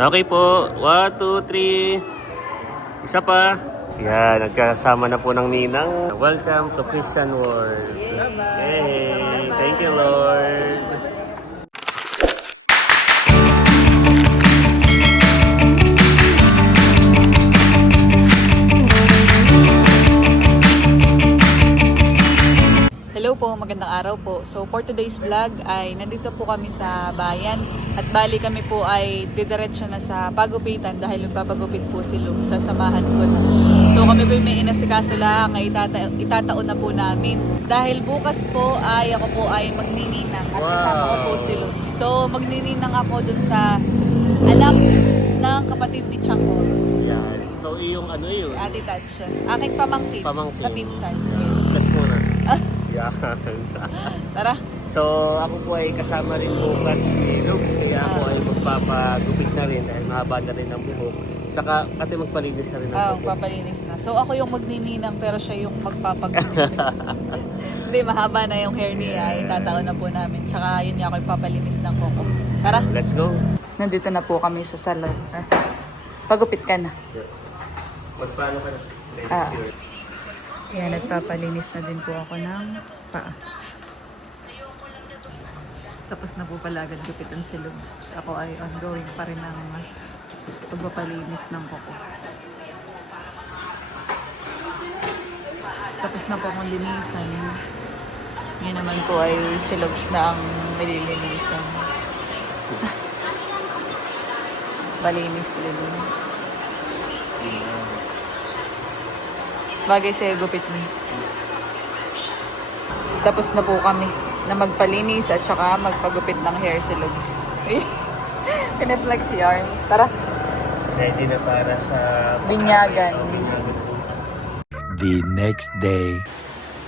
Okay po. 1, 2, 3. Isa pa. Yan, nagkasama na po ng ninang. Welcome to Christian World. Hey, thank you Lord. Hello po, magandang araw po. So for today's vlog ay nandito po kami sa bayan at bali kami po ay didiretso na sa pagupitan dahil magpapagupit po si Luke, sasamahan ko na. So kami po may inasikaso lang ay itataon na po namin. Dahil bukas po ay ako po ay magnininang at kasama ko po si Luke. So magnininang ako dun sa anak ng kapatid ni Changos. Yan. So iyong ano yun? Ate Tatch, aking pamangkin, Pamangkin. sa pinsan. Yes. Let's go na. Ah, Yan. tara. So ako po ay kasama rin bukas ni Lugs, kaya ako ay magpapagupit na rin dahil mahaba na rin ang buhok. Saka pati magpalinis na rin ang buhok. Papalinis na. So ako yung magnininang pero siya yung magpapagupit. Hindi, mahaba na yung hair niya. Itataon na po namin. Tsaka yun niya ako ipapalinis ng kuko. Tara. Let's go. Nandito na po kami sa salon. Pagupit ka na. Magpaano ka na? Yan, nagpapalinis na din po ako ng paa. Tapos na po pala agad gupitan si Lugs. Ako ay ongoing pa rin ang pagpapalinis ng kuko. Tapos na po akong linisan. Ngayon naman po ay si Lugs na ang nililinisan. Balinis din. Bagay sa'yo gupit mo. Tapos na po kami na magpalinis at saka magpagupit ng hair si Lugs. Pineflex yarn. Tara. Ready na para sa Binyagan. The next day.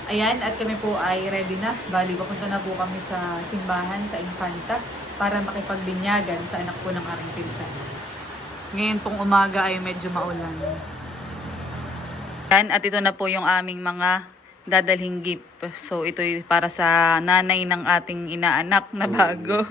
Ayan, at kami po ay ready na. Bali, papunta na po kami sa simbahan, sa Infanta, para makipagbinyagan sa anak po ng aking pinsan. Ngayon pong umaga ay medyo maulan. Ayan, at ito na po yung aming mga dadalhing gift. So, ito para sa nanay ng ating inaanak na bago.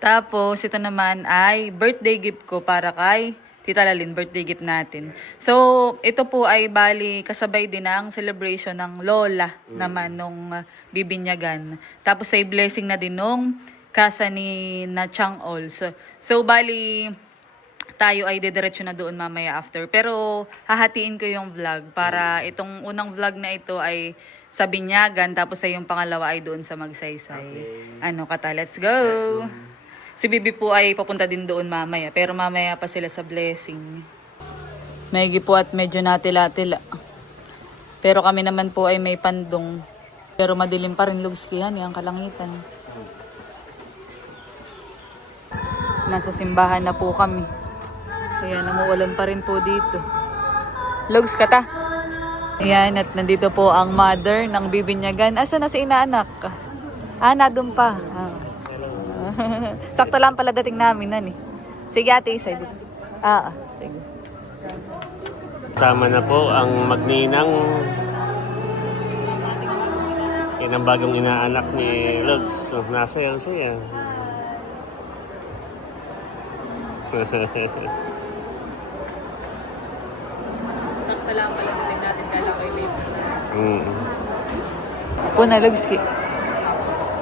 Tapos, ito naman ay birthday gift ko para kay Tita Lalyn, birthday gift natin. So, ito po ay bali kasabay din ng celebration ng lola naman nung bibinyagan. Tapos ay blessing na din nung kasa ni na Chang Ols. So, bali tayo ay dediretso na doon mamaya after. Pero hahatiin ko yung vlog para itong unang vlog na ito ay sa binyagan tapos ay yung pangalawa ay doon sa Magsaysay. Okay. Ano kata, let's go! Si Bibi po ay papunta din doon mamaya pero mamaya pa sila sa blessing. Maigi po at medyo natila-tila. Pero kami naman po ay may pandong. Pero madilim pa rin Lugs ko yan, yung kalangitan. Nasa simbahan na po kami. Ayan, namuwalan pa rin po dito. Lugs ka ta. Ayan, at nandito po ang mother ng bibinyagan. Asa na si inaanak? Nadun pa. Sakto lang pala dating namin nan eh. Sige ate, isa dito. Sige. Sama na po ang magninang. Yan ang bagong inaanak ni Lugs. So, nasayaw siya. Sakto lang pala dating natin kala ko late. Puna Lugs ki.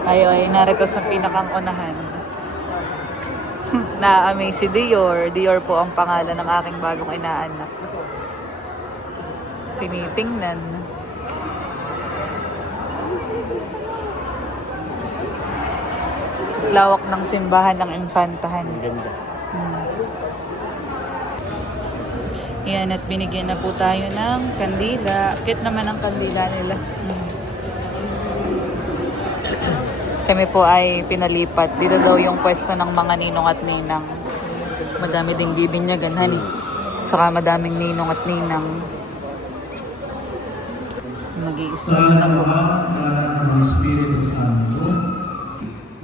Ay, narito sa pinakang unahan. Na-amaze si Dior. Dior po ang pangalan ng aking bagong inaanak. Tinitingnan. Lawak ng simbahan ng Infantahan. Ganda. Yan, at binigyan na po tayo ng kandila. Kit naman ang kandila nila. Kami po ay pinalipat. Dito daw yung pwesto ng mga ninong at ninang. Madami ding bibinyagan, honey. Tsaka madaming ninong at ninang. Mag-i-start na po. Espiritu Santo,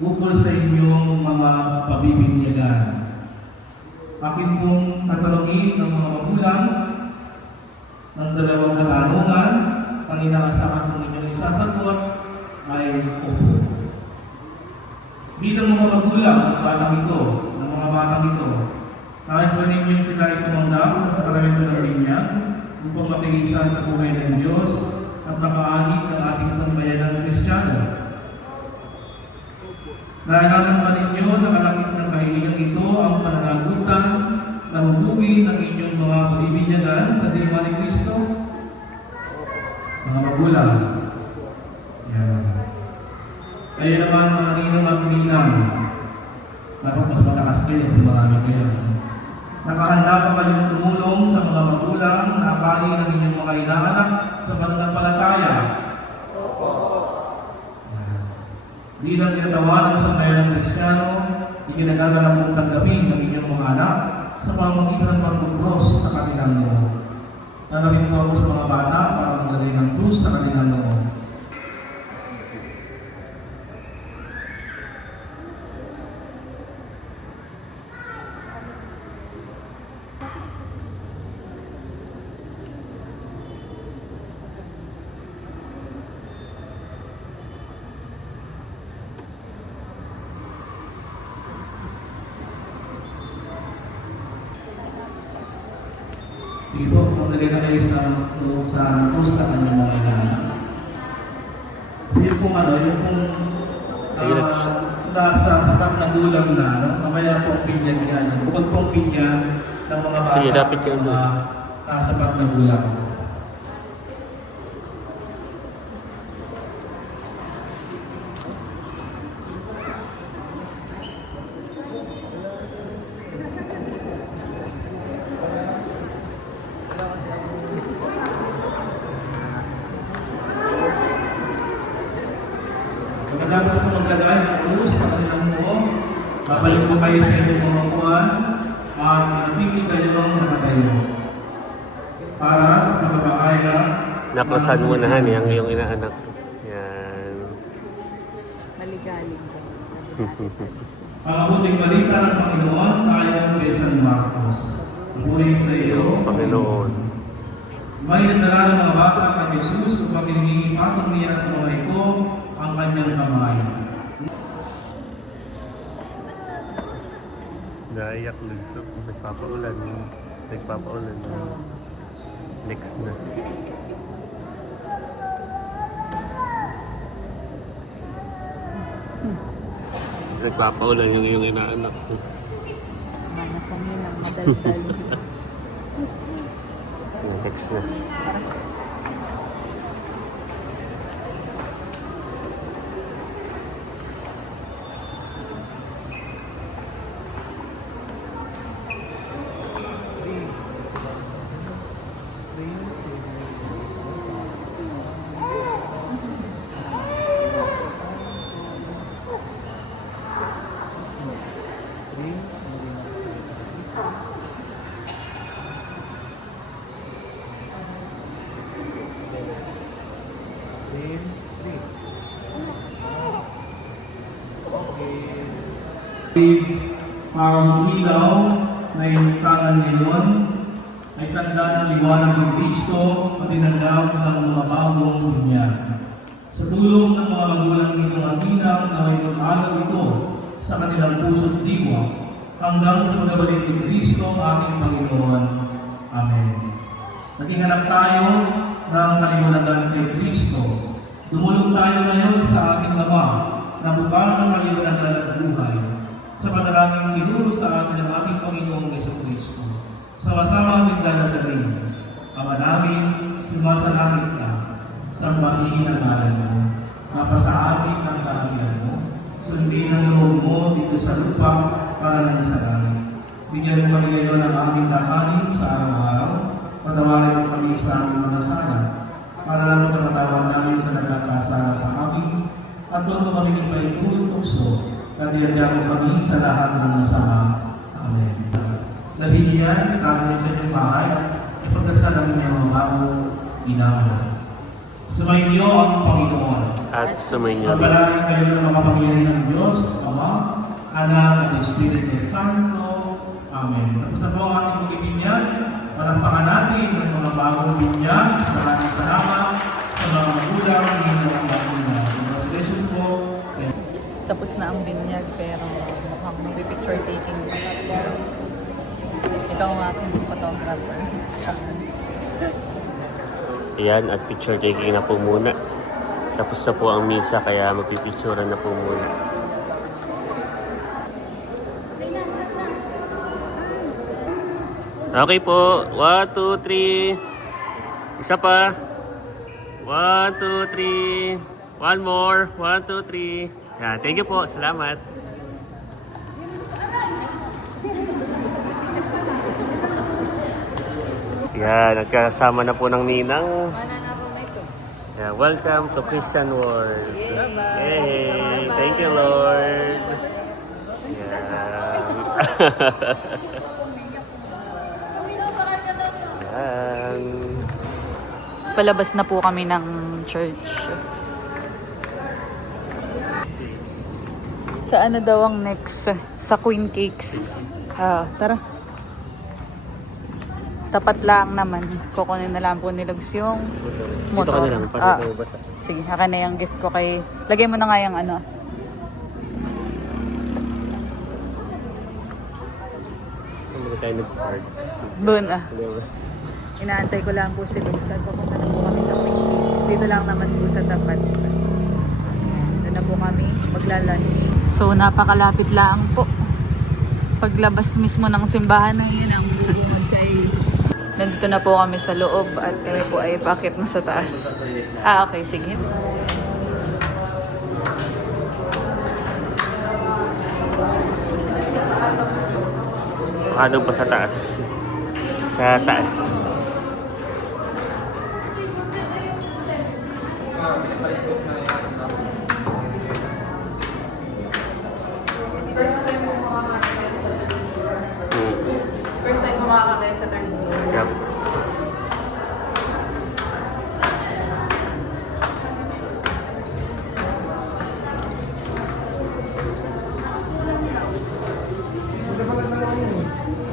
ukol sa inyong mga pabibinyagan. Akin pong tatanungin ng mga magulang ng dalawang katanungan. Ang inaasahan kong inyong isasagot ay opo. Bilang mga magulang ng batang ito, ng mga batang ito, Nais ba ninyo sila itumanggap sa karamito ng linya upang makikisa sa buhay ng Diyos at makaagit ng ating sambayanang Kristiyano? Naalala ba ninyo na kalakip ng kahilingan ito ang pananagutan na hubugin ng inyong mga pag-ibinyagan sa diwa ni Kristo? Mga magulang. Yan. Kayo naman mga ninong at ninang. Dapat mas malakas kayo kung marami kayo. Nakahanda pa kayong tumulong sa mga magulang na akali ng inyong mga inaanak sa pananampalataya? Bilang ginagawa ng sambayan ng Kristiyano, ikinagagalak mong tanggapin ng inyong mga anak sa pamamagitan ng pag-cross sa kanilang loob. Nanawin po ako sa mga bata para maglagay ng krus sa kanilang loob. Sige po, magdali na kayo sa loob sa krus sa kanyang mga inaanak. Yun pong yung pong Sige, let's- nasa sapat na gulang na, no? Mamaya pong pinyan yan. Bukod pong pinyan ng mga bata Sige, lapit kayo doon. na nasa sapat na gulang. Magandang po maglagay ng krus sa kanilang buhok. Babalik po kayo sa inyong mga buwan at napili kayo ng nakatayo. Para sa pagpapakaya, Napasan mo na Han, yung inaanak. Yan. Maligaling. ang mabuting balita ng Panginoon ayon kay San Marcos. Puri sa iyo, Panginoon. May nadala ng mga bata kay Jesus upang hinihipatong niya sa mga ito ang kanyang kamay. Naiyak lugsok. Nagpapaulan. Nagpapaulan. Next na. Nagpapaulan yung inaanak ko. Manasamin ang madaldal. Next na. Ang ilaw na yung tangan ngayon ay tanda ng liwanag ng Kristo at tinanggap ng mga bagong bunyag. Sa tulong ng mga magulang nitong aginang na may mag-alaw ito sa kanilang puso't diwa hanggang sa pagbabalik ni Kristo ang ating Panginoon. Amen. Naging anak tayo ng kaliwanagan kay Kristo. Dumulong tayo ngayon sa ating Ama na bukal ng kaliwanagan at buhay sa panalangin inuro sa atin ng ating Panginoong Jesucristo. Sama-sama ang nagdadasalin. Ama namin, sumasalangit ka, sambahin ang ngalan mo, mapasa atin ang kaharian mo, sundin ang loob mo dito sa lupa para nang sa langit. Bigyan mo kami ngayon ng aming kakanin sa araw-araw, patawarin mo kami sa aming mga sala, para lang matawan namin sa nagkakasala sa amin, at huwag mo kami ng paipulong tukso, kadiadya mo kami sa lahat ng masama. Amen. Nabigyan, kami sa inyong bahay, ipagdasal ang inyong mga bagong inaanak. Sumayin niyo ang Panginoon. At sumayin niyo. Pagpalain kayo ng mga pamilya ng Diyos, Ama, Anak, at Espiritu Santo. Amen. Tapos na po ang ating pagbibinyag. Palampakan natin ang mga bagong binyag. Maraming salamat sa mga magulang ng mga magulang. Congratulations po. Tapos na ang binyag pero mukhang magpipicture taking. Ikaw ang aking photographer. Ayan, at picture taking na po muna. Tapos na po ang misa, kaya magpipicturean na po muna. Okay po. 1, 2, 3. Isa pa. 1, 2, 3. One more. 1, 2, 3. Yan. Thank you po. Salamat. Yan. Nagkasama na po ng ninang. Wala na po na ito. Yeah, welcome to Christian World. Yay! Thank you, Lord. Yeah. Yan. Palabas na po kami ng church. Sa ano daw ang next? Sa Queen Cakes. Tara. Tapat lang naman. Kukunin na lang po ni Lugs yung Dito motor. ka na lang. Para ikaw bata. Sige, haka na yung gift ko kay... Lagay mo na nga yung ano. Saan mo tayo nag-park? Doon Diba? Inaantay ko lang po si Lugs. At papunta na po kami sa Queen Cakes. Dito lang naman po sa tapat. Dito na po kami maglalunch. So, napakalapit lang po. Paglabas mismo ng simbahan na yun ang bubungad sa Nandito na po kami sa loob at kami po ay paakit na sa taas. Okay, sige. Doon pa sa taas. Sa taas. First time makakakain sa third floor. Yep.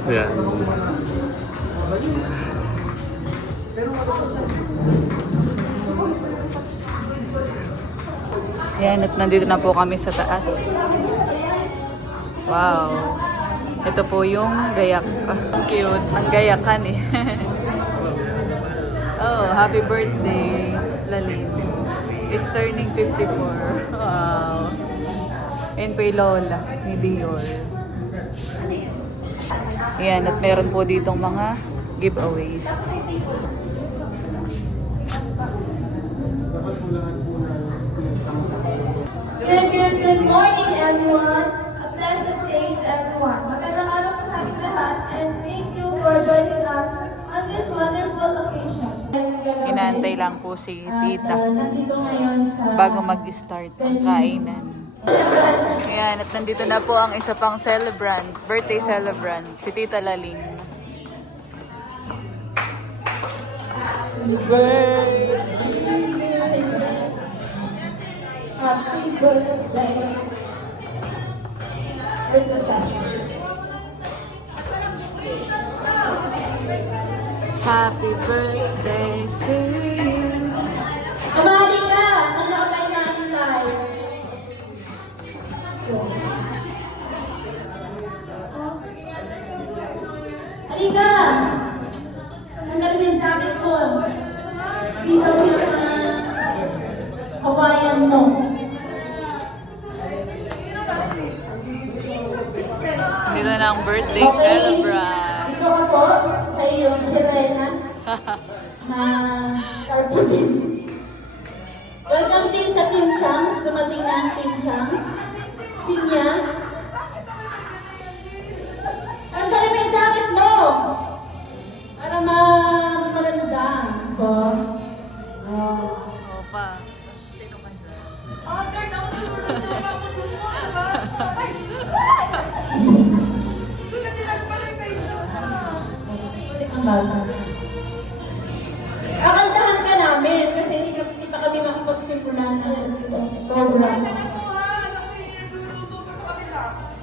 Yeah. Yan, at nandito na po kami sa taas. Wow. Ito po yung gayak. Cute. Ang gayakan eh. Oh, happy birthday, Lalin. It's turning 54. Wow. And po yung lola ni Dior. Yan, at meron po ditong mga giveaways. Good morning, everyone. A pleasant day to everyone. Magandang araw po sa ating lahat, and thank you for joining us on this wonderful occasion. Inaantay lang po si tita Nandito ngayon sa bago mag-start ang kainan. Ayan, at nandito na po ang isa pang celebrant, birthday celebrant, si Tita Lalin. happy birthday. First session. Happy birthday to you. Kumali ka! Ano ka ba inaantay? Halika! Tanggalin mo yung jacket mo. Bitaw mo yung Hawaiian mo. Dito na ang birthday celebrant. Dito ka po sa iyong sirena na cartoon. Welcome din sa Team Chunks. Dumating na ang Team Chunks. Sinya. Tanggalin mo yung jacket mo! Para maganda. Ito. Opa. Ang bata. Kakantahan ka namin kasi hindi pa kami makapagsimulan sa program.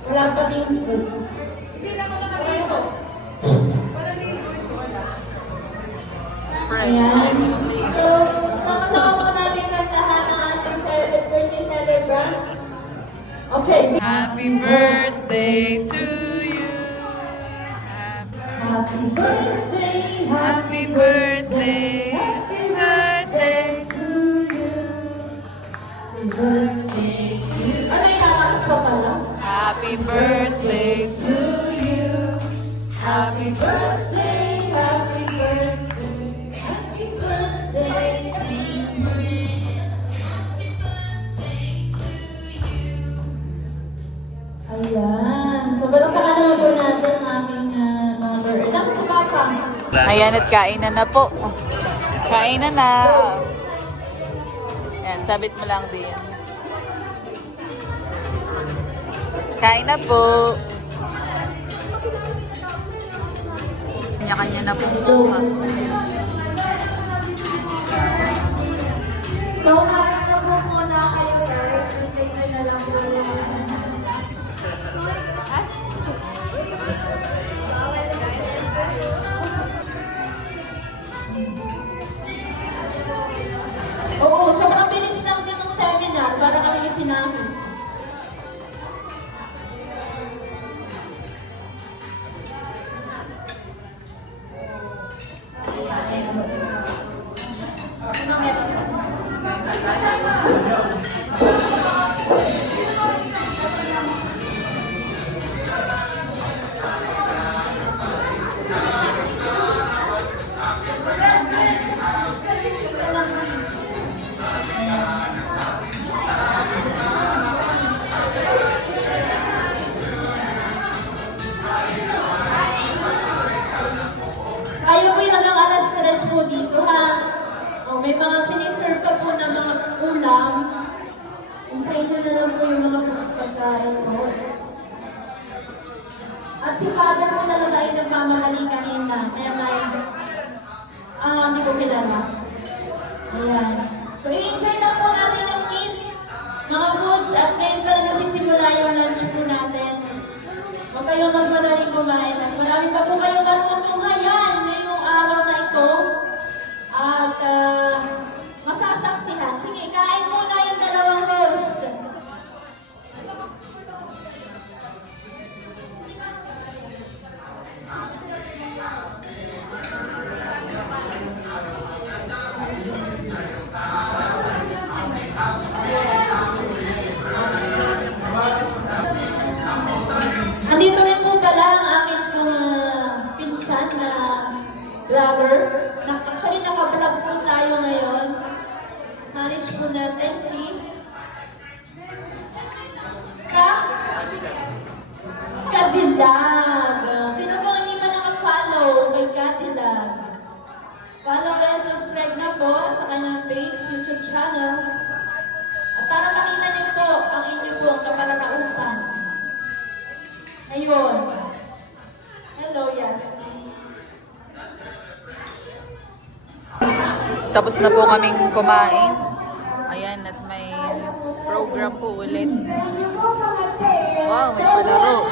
Wala pa din food. Ayan. So, sama-sama po natin kantahan ang ating birthday celebrant. Okay. Happy birthday to you. Happy Happy birthday, Happy birthday, happy birthday. to you. Happy birthday to you. Ano yung kakakas pa pala? Happy birthday To you. Happy birthday, happy birthday, happy birthday to you. Ayan. So, balakpakan naman po natin ang aming mother. Nasaan si Papa? Ayan at kainan na po. Kainan na. Ayan, sabit mo lang din. Kain na po. Kanya-kanya na po kuha. So, kain na po muna kayo guys. Stay na lang po yung Oo, sobrang bilis lang din ng seminar para kami ipinahin. Ayaw po yung hanggang alas 3 po dito ha. O, may mga siniserve pa po ng mga ulam. Hintayin nyo na lang po yung mga pagkain po. At si Father po talaga ay nagmamagaling kanina. Kaya hindi ko kilala. Ayan. So, i-enjoy lang po natin yung meat, mga foods, at ngayon pala nagsisimula yung lunch po natin. Huwag kayong magmadaling kumain. At marami pa po kayong matutunghayan ngayong araw na ito. At masasaksihan. Sige, kain muna yung dalawang host. Andito rin po pala ang akin pong pinsan na vlogger. Actually, naka-vlog po tayo ngayon. Knowledge po natin si Kadilag. Sino po hindi pa naka-follow kay Kadilag? Follow and subscribe na po sa kanyang page, YouTube channel. At para makita niyo po ang inyong pong kapalatausan. Ayun. Hello, Yasmin. Tapos na po kaming kumain. Ayan, at may program po ulit. Wow, may palaro.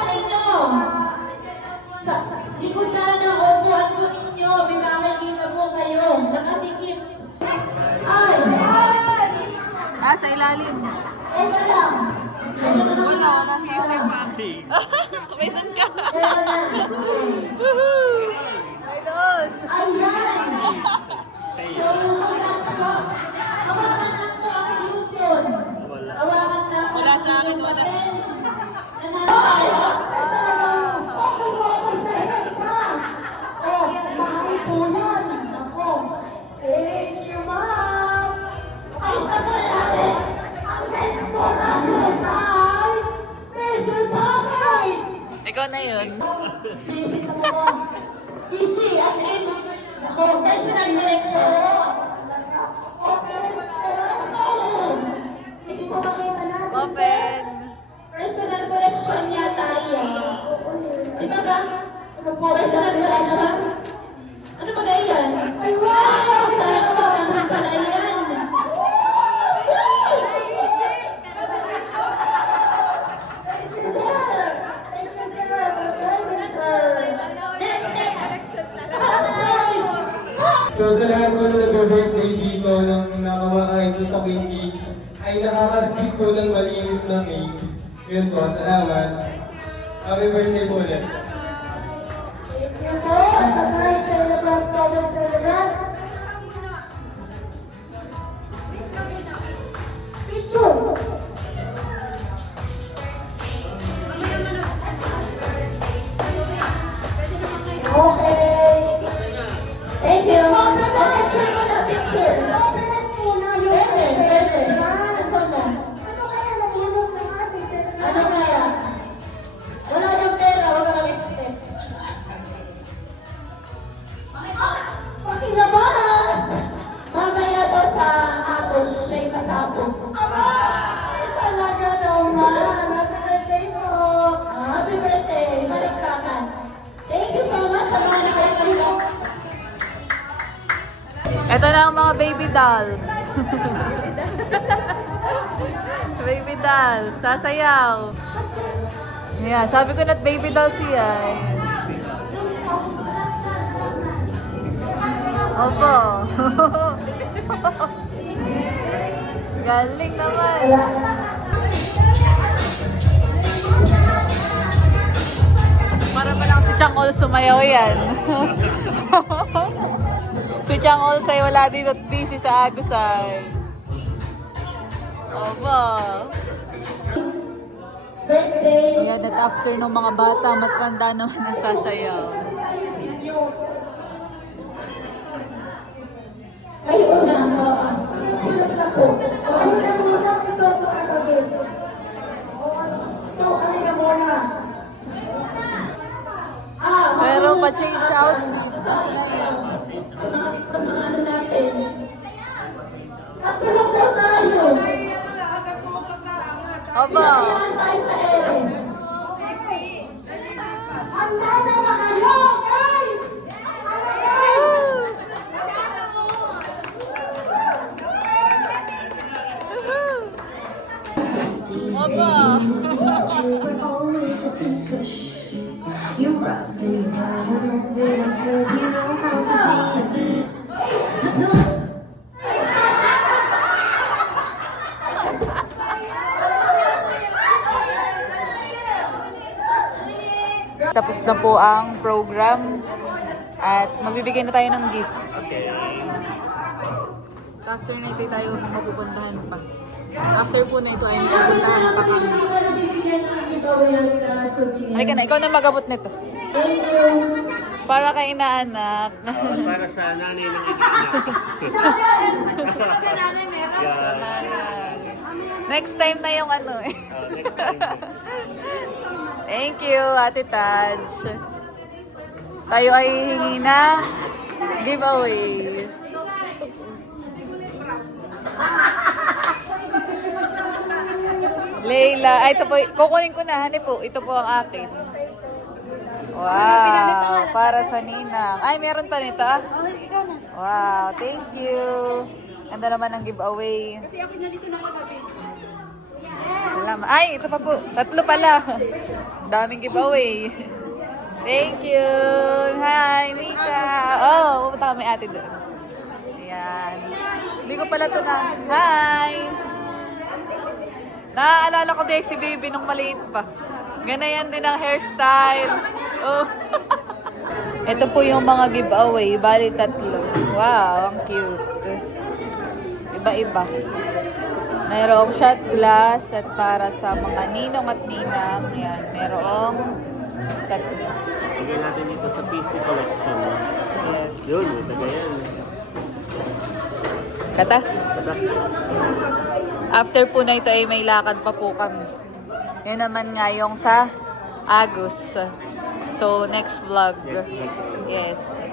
Sa likodan ng upuan po ninyo, may makikita po kayo. Nakatikip. Ay! Sa ilalim. Eka lang. Wala sa may doon ka. May doon. Ayan! So, congrats po. Hawakan lang po ang coupon. Hawakan lang. Wala sa akin, wala. Oh, mahal po yan. Ako. Thank you, ma'am. Ayos na po natin. Ang best po natin ay Mr. Pockets. Ikaw na yun. Easy na po. Easy, as in, ako, personal collection. Hindi po makita natin, sir. Open. Personal collection yata yan. Di ba ba? Ano po? Personal collection? Ano ba yan? Ay, wow! Talagang pala yan. Thank you, sir. Thank you, sir. For joining, sir. Next. So sa lahat po na nag-birthday dito nung nakawakain sa Queen Cakes ay nakaka-receive po ng malinis na cake. Yun po, salamat. Happy birthday po ulit. Thank you po. celebrant, program celebrant. Picture. Okay. Thank you. Picture muna, picture. Pwede, pwede. Saan na? Ano kaya? Wala ng pera, wala ng expect. Pakilabas! Mamaya daw sa Agos, may pasabog. Ay, talaga naman. Happy birthday po. Happy birthday. Maligtakan. Thank you so much sa mga nakikita. Ito na ang mga baby dolls. Baby dolls, sasayaw. Yeah, sabi ko na baby dolls yan. Opo. Galing naman. Para pa lang si Chang Ol sumayaw yan. Si Chang Ol say wala dito at busy sa Agusay. Opo. Birthday. Ayan, at after ng mga bata, matanda naman nasasayaw. Kayo na. Sunod na po. Ano na muna ito po kakabit? So, ano na muna? Pero pa-change outfits, asa na yun? Ano natin? Katulog daw tayo. Aba, Kailangan tayo sa Aaron. Handa na ba kayo, guys? Ano guys? aba. You were always a piece of shit. You robbed and died and then I heard you know how to be. But the Tapos na po ang program at magbibigay na tayo ng gift. Okay. After na ito tayo mapupuntahan pa. After po na ito ay mapupuntahan pa kami. Hindi ko nabibigyan ng giveaway ng souvenir. Halika na, ikaw na mag-abot nito. Thank you. Para kay inaanak. Para sa nanay ng ikiinak. Next time na yung ano eh. Next time. Thank you, Ate Taj. Tayo ay hingi na giveaway. Leila, ay ito po, kukunin ko na, hani po, ito po ang akin. Wow, para sa ninang. Ay, meron pa nito ah. Wow, thank you. Ganda naman ang giveaway. Salamat. Ay, ito pa po. 3 pala. Daming giveaway. Thank you. Hi, Mika. Oh, pupunta kami ate doon. Ayan. Hindi ko pala ito na. Hi. Naaalala ko din si baby nung maliit pa. Ganayan din ang hairstyle. Oh. Ito po yung mga giveaway. Bali 3. Wow, ang cute. Iba-iba. Mayroong shot glass at para sa mga ninong at ninang. Yan, mayroong 3. Lagay natin dito sa PC collection. Yes. Yun, lagay yan. Kata? Tada. After po na ito ay may lakad pa po kami. Yan naman nga yung sa Agus. So, next vlog. Next vlog. Yes.